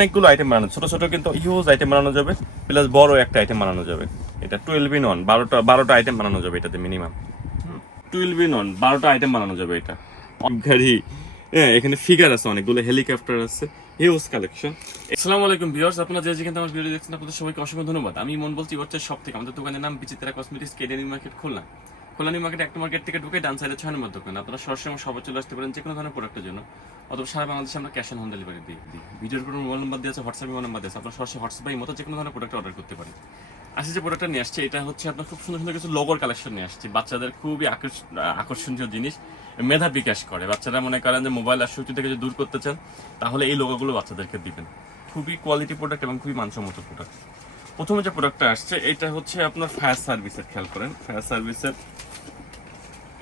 অনেকগুলো আইটেম বানানো ছোট ছোট কিন্তু হিউজ আইটেম বানানো যাবে প্লাস বড় একটা আইটেম বানানো যাবে। এটা টুয়েলভ ইন ওয়ান বারোটা বারোটা আইটেম বানানো যাবে এটাতে মিনিমাম টুয়েলভ ইন ওয়ান বারোটা আইটেম বানানো যাবে এটা। হ্যাঁ এখানে ফিগার আছে, অনেকগুলো হেলিকপ্টার আছে হিউজ কালেকশন আসসালামু আলাইকুম ভিউয়ার্স আপনারা যে যেখানে আমার ভিডিও দেখছেন, আপনাদের সবাইকে অসংখ্য ধন্যবাদ। আমি মন বলছি সব থেকে আমাদের দোকানের নাম বিচিত্রা কসমেটিক্স কেডেনি মার্কেট, খুলনা। কল্যাণী মার্কেট একটা মার্কেট থেকে ঢুকে ডান সাইডে ছয় নম্বর দোকান আপনারা সরাসরি আমার সবাই চলে আসতে পারেন যে কোনো ধরনের প্রোডাক্টের জন্য। অথবা সারা বাংলাদেশে আমরা ক্যাশ অন হোম ডেলিভারি দিই দিই। ভিডিওর কোনো মোবাইল নাম্বার দিয়ে আছে হোয়াটসঅ্যাপ মোবাইল নাম্বার দিয়ে আছে। আপনারা সরাসরি হোয়াটসঅ্যাপ মতো যে কোনো ধরনের প্রোডাক্ট অর্ডার করতে পারেন। আসলে যে প্রোডাক্টটা নিয়ে আসছে, এটা হচ্ছে আপনার খুব সুন্দর সুন্দর কিছু লোগোর কালেকশন নিয়ে আসছে। বাচ্চাদের খুবই আকর্ষ- আকর্ষণীয় জিনিস। মেধা বিকাশ করে। বাচ্চারা মনে করেন যে মোবাইল আর আসক্তি থেকে যদি দূর করতে চান, তাহলে এই লোগোগুলো বাচ্চাদেরকে দিবেন। খুবই কোয়ালিটি প্রোডাক্ট এবং খুবই মানসম্মত প্রোডাক্ট প্রথমে যে প্রোডাক্টটা আসছে, এটা হচ্ছে আপনার ফায়ার সার্ভিসের খেয়াল করেন ফায়ার সার্ভিসের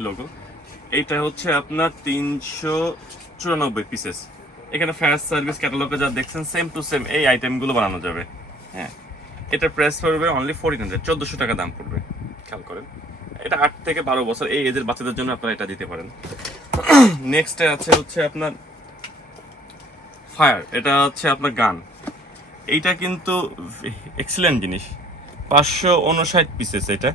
লোগো এটা হচ্ছে আপনার তিনশো চুরানব্বই পিসেস এখানে ফায়ার সার্ভিস ক্যাটালগে যা দেখছেন সেম টু সেম এই আইটেমগুলো বানানো যাবে। হ্যাঁ এটা প্রাইস পড়বে অনলি ফোরটিন হান্ড্রেড চোদ্দোশো টাকা দাম পড়বে, খেয়াল করেন। এটা আট থেকে বারো বছর এই এজের বাচ্চাদের জন্য আপনারা এটা দিতে পারেন। নেক্সটে আছে হচ্ছে আপনার ফায়ার এটা হচ্ছে আপনার গান। এইটা কিন্তু এক্সিলেন্ট জিনিস। পাঁচশো উনষাট পিসেস এটা।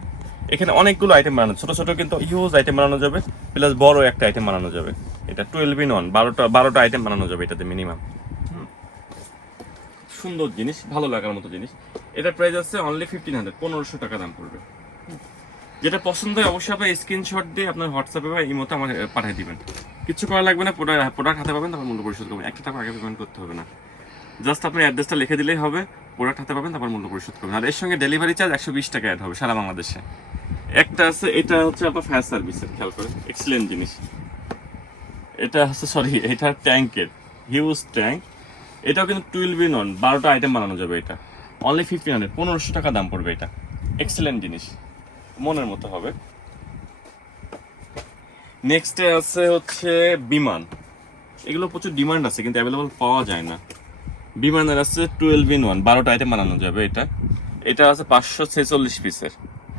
এখানে অনেকগুলো আইটেম বানানো, ছোট ছোট কিন্তু হিউজ আইটেম বানানো যাবে প্লাস বড় একটা আইটেম বানানো যাবে। এটা টুয়েলভ ইন ওয়ান বারোটা বারোটা আইটেম বানানো যাবে এটাতে মিনিমাম সুন্দর জিনিস, ভালো লাগার মতো জিনিস। এটা প্রাইস আছে অনলি ফিফটিন হান্ড্রেড পনেরোশো টাকা দাম পড়বে। যেটা পছন্দ হয় অবশ্যই আপনার স্ক্রিনশট দিয়ে আপনার হোয়াটসঅ্যাপে বা এই মতো আমার পাঠিয়ে দিবেন। কিছু করা লাগবে না প্রোডাক্ট প্রোডাক্ট হাতে পাবেন, তারপর মূল্য পরিশোধ করবেন। একটা টাকা আগে পেমেন্ট করতে হবে না। জাস্ট আপনি অ্যাড্রেসটা লিখে দিলেই হবে প্রোডাক্ট হাতে পাবেন, তারপর মূল্য পরিশোধ করবেন। আর এর সঙ্গে ডেলিভারি চার্জ একশো বিশ টাকা অ্যাড হবে সারা বাংলাদেশে। একটা আছে, এটা হচ্ছে আপনার ফায়ার সার্ভিসের খেয়াল করে এক্সিলেন্ট জিনিস। এটা হচ্ছে সরি এটা ট্যাঙ্কের হিউজ ট্যাঙ্ক এটাও কিন্তু টুয়েলভ ইন অন বারোটা আইটেম বানানো যাবে এটা। অনলি ফিফটিন হান্ড্রেড পনেরোশো টাকা দাম পড়বে এটা। এক্সেলেন্ট জিনিস, মনের মতো হবে। নেক্সটে আছে হচ্ছে বিমান। এগুলো প্রচুর ডিমান্ড আছে, কিন্তু অ্যাভেলেবল পাওয়া যায় না। বিমানের আছে টুয়েলভ ইন ওয়ান বারোটা আইটেম বানানো যাবে এটা। এটা আছে পাঁচশো ছেচল্লিশ পিসের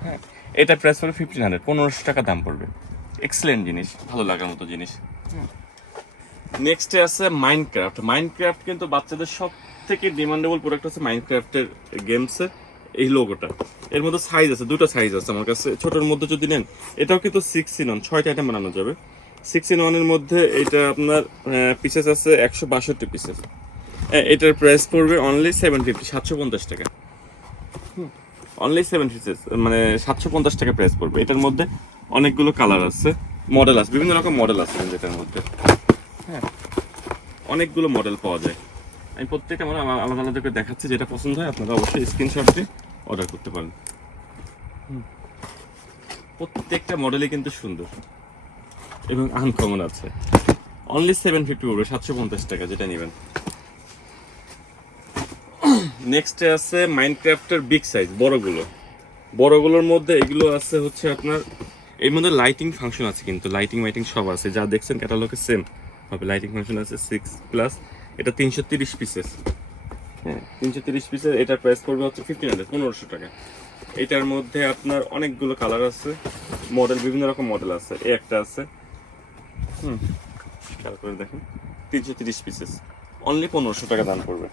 হ্যাঁ। এটা প্রাইস পড়বে ফিফটিন হান্ড্রেড পনেরোশো টাকা দাম পড়বে। এক্সেলেন্ট জিনিস ভালো লাগার মতো জিনিস। নেক্সটে আছে মাইনক্রাফট মাইনক্রাফট কিন্তু বাচ্চাদের সব থেকে ডিমান্ডেবল প্রোডাক্ট হচ্ছে মাইনক্রাফটের গেমসের এই লোগোটা এর মধ্যে সাইজ আছে দুটো সাইজ আছে আমার কাছে। ছোটোর মধ্যে যদি নেন এটাও কিন্তু সিক্স ইন ওয়ান ছয়টা আইটেম বানানো যাবে। সিক্স ইন ওয়ানের মধ্যে এটা আপনার পিসেস আছে একশো বাষট্টি পিসেস এটার প্রাইস পড়বে অনলি সেভেন ফিফটি সাতশো পঞ্চাশ টাকা। অনলি সেভেন পিসেস মানে সাতশো পঞ্চাশ টাকা প্রাইস পড়বে। এটার মধ্যে অনেকগুলো কালার আছে মডেল আছে, বিভিন্ন রকম মডেল আছে এটার মধ্যে। হ্যাঁ অনেকগুলো মডেল পাওয়া যায়। আমি প্রত্যেকটা আমার আলাদা আলাদা করে দেখাচ্ছি, যেটা পছন্দ হয় আপনারা অবশ্যই স্ক্রিনশট দিয়ে অর্ডার করতে পারেন। প্রত্যেকটা মডেলই কিন্তু সুন্দর এবং আনকমন আছে। অনলি সেভেন ফিফটি পড়বে, সাতশো পঞ্চাশ টাকা যেটা নেবেন। নেক্সটে আছে মাইনক্রাফটের বিগ সাইজ বড়গুলো। বড়গুলোর মধ্যে এগুলো আছে হচ্ছে আপনার, এর মধ্যে লাইটিং ফাংশন আছে কিন্তু লাইটিং মাইটিং সব আছে। যা দেখছেন ক্যাটালগে সেম হবে। লাইটিং ফাংশন আছে সিক্স প্লাস এটা তিনশো তিরিশ পিসেস হ্যাঁ তিনশো তিরিশ পিসের এটার প্রাইস পড়বে হচ্ছে ফিফটিন হান্ড্রেড পনেরোশো টাকা। এটার মধ্যে আপনার অনেকগুলো কালার আছে। মডেল বিভিন্ন রকম মডেল আছে। এ একটা আছে। হুম, খেয়াল করে দেখেন। তিনশো তিরিশ পিসেস অনলি পনেরোশো টাকা দাম পড়বে।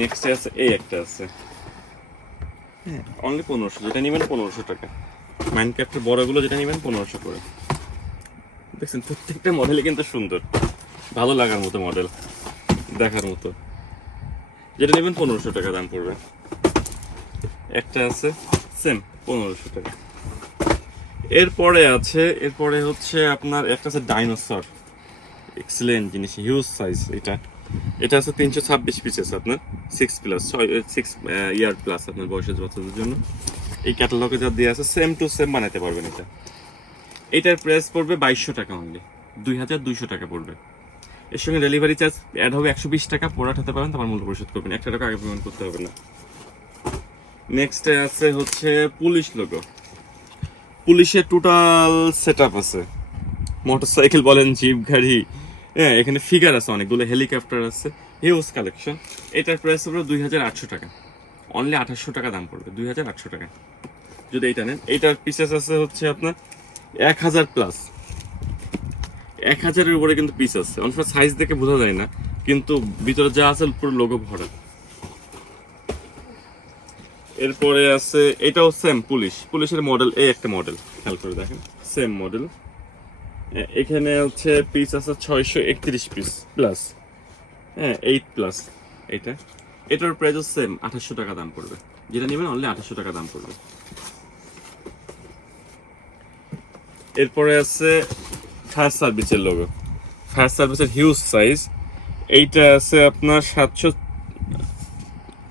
নেক্সট আছে এই একটা আছে হ্যাঁ অনলি পনেরোশো, যেটা নেবেন পনেরোশো টাকা। মাইনক্রাফ্টের বড়গুলো যেটা নেবেন পনেরোশো করে। দেখছেন, প্রত্যেকটা মডেলই কিন্তু সুন্দর। ভালো লাগার মতো মডেল দেখার মতো। যেটা নেবেন পনেরোশো টাকা দাম পড়বে। একটা আছে সেম পনেরোশো টাকা। এরপরে আছে, এরপরে হচ্ছে আপনার একটা আছে ডাইনোসর এক্সিলেন্ট জিনিস হিউজ সাইজ এটা। এটা আছে তিনশো ছাব্বিশ পিস আছে আপনার সিক্স প্লাস ছয় সিক্স ইয়ার প্লাস আপনার বয়সের বাচ্চাদের জন্য। এই ক্যাটালগে যা দিয়ে আছে সেম টু সেম বানাতে পারবেন এটা। এটার প্রাইস পড়বে বাইশশো টাকা অনলি দুই হাজার দুইশো টাকা পড়বে। এর সঙ্গে ডেলিভারি চার্জ অ্যাড হবে একশো বিশ টাকা প্রোডাক্ট হতে পারেন তারপর মূল্য পরিশোধ করবেন। একটা টাকা আগে পেমেন্ট করতে হবে না। নেক্সট আছে হচ্ছে পুলিশ লোগো পুলিশের টোটাল সেট আছে। মোটরসাইকেল বলেন জিপ গাড়ি হ্যাঁ এখানে ফিগার আছে, অনেকগুলো হেলিকপ্টার আছে। হিউজ কালেকশন এটার প্রাইস হবে দুই হাজার আটশো টাকা। অনলি আঠাশশো টাকা দাম পড়বে, দুই হাজার আটশো টাকা। যদি এইটা নেন এইটার পিসেস আছে হচ্ছে আপনার এক হাজার প্লাস এক হাজারের উপরে কিন্তু পিস আছে। অনেক সাইজ দেখে বোঝা যায় না, কিন্তু ভিতরে যা আছে, পুরো লোগো ভরা। এরপরে আছে, এটাও সেম পুলিশ পুলিশের মডেল এই একটা মডেল খেয়াল করে দেখেন সেম মডেল এখানে হচ্ছে পিস আছে ছয়শো একত্রিশ পিস প্লাস হ্যাঁ এইট প্লাস এটা। এটার প্রাইসও সেম আঠাশশো টাকা দাম পড়বে। যেটা নেবেন অনলি আঠাশশো টাকা দাম পড়বে। এরপরে আছে ফায়ার সার্ভিসের লোগো ফায়ার সার্ভিসের হিউজ সাইজ এইটা আছে আপনার সাতশো,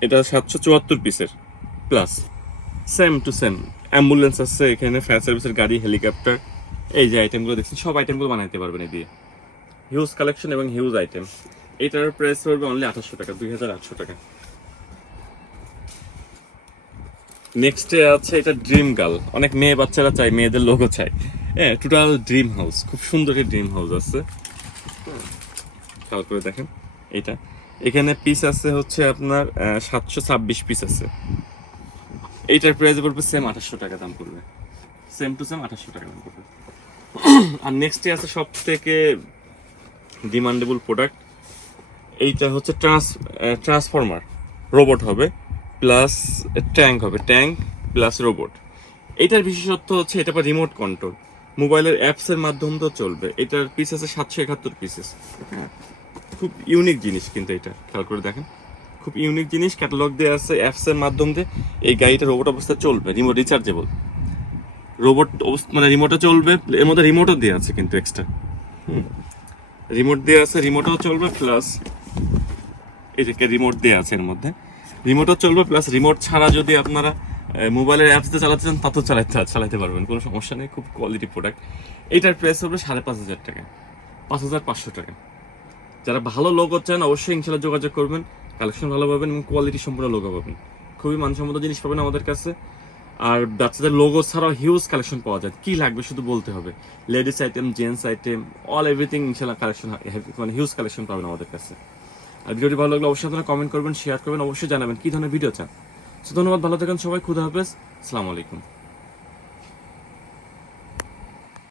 এটা সাতশো চুয়াত্তর পিসের plus same to same ambulance আছে এখানে ফায়ার সার্ভিসের গাড়ি হেলিকপ্টার এই যে আইটেমগুলো দেখছেন, সব আইটেমগুলো বানাইতে পারবেন এই দিয়ে হিউজ কালেকশন এবং হিউজ আইটেম এইটার প্রাইস পড়বে অনলি আঠাশশো টাকা, দুই হাজার আটশো টাকা। নেক্সটে আছে এটা ড্রিম গার্ল অনেক মেয়ে বাচ্চারা চায়, মেয়েদের লোগো চায়। হ্যাঁ টোটাল ড্রিম হাউস খুব সুন্দর একটা ড্রিম হাউস আছে। খেয়াল করে দেখেন, এইটা। এখানে পিস আছে হচ্ছে আপনার সাতশো ছাব্বিশ পিস আছে। এইটার প্রাইস পড়বে সেম আঠাশশো টাকা দাম পড়বে। সেম টু সেম আঠাশশো টাকা দাম পড়বে। আর নেক্সটে আছে সব থেকে ডিমান্ডেবল প্রোডাক্ট এইটা হচ্ছে ট্রান্স ট্রান্সফর্মার রোবট হবে প্লাস ট্যাঙ্ক হবে ট্যাঙ্ক প্লাস রোবট এটার বিশেষত্ব হচ্ছে এটা বা রিমোট কন্ট্রোল মোবাইলের অ্যাপসের মাধ্যম তো চলবে। এটার পিস আছে সাতশো একাত্তর পিসেস খুব ইউনিক জিনিস কিন্তু এটা। খেয়াল করে দেখেন। খুব ইউনিক জিনিস ক্যাটালগ দিয়ে আছে অ্যাপসের মাধ্যম দিয়ে। এই গাড়িটা রোবট অবস্থায় চলবে রিমোট রিচার্জেবল রোবট মানে রিমোটও চলবে, এর মধ্যে রিমোটও দেওয়া আছে কিন্তু এক্সট্রা হুম। রিমোট দেওয়া আছে রিমোটও চলবে প্লাস এটাকে রিমোট দেওয়া আছে এর মধ্যে। রিমোটও চলবে প্লাস রিমোট ছাড়া যদি আপনারা মোবাইলের অ্যাপস দিয়ে চালাতে চান তাতেও চালাতে চালাতে পারবেন, কোনো সমস্যা নেই, খুব কোয়ালিটি প্রোডাক্ট এইটার প্রাইস হবে সাড়ে পাঁচ হাজার টাকা, পাঁচ হাজার পাঁচশো টাকা। যারা ভালো লোগো চান, অবশ্যই ইনশাল্লাহ যোগাযোগ করবেন কালেকশন ভালো পাবেন এবং কোয়ালিটি সম্পূর্ণ লোগো পাবেন। খুবই মানসম্মত জিনিস পাবেন আমাদের কাছে। আর বাচ্চাদের লোগো ছাড়াও হিউজ কালেকশন পাওয়া যায়। কি লাগবে শুধু বলতে হবে। Ladies item gents item all everything ইনশাল্লাহ কালেকশন মানে হিউজ কালেকশন পাবেন আমাদের কাছে। আর ভিডিওটি ভালো লাগলে অবশ্যই আপনারা কমেন্ট করবেন শেয়ার করবেন, অবশ্যই জানাবেন কি ধরনের ভিডিও চান। সো ধন্যবাদ, ভালো থাকেন সবাই, খুদা হাফেজ, আসসালামু আলাইকুম।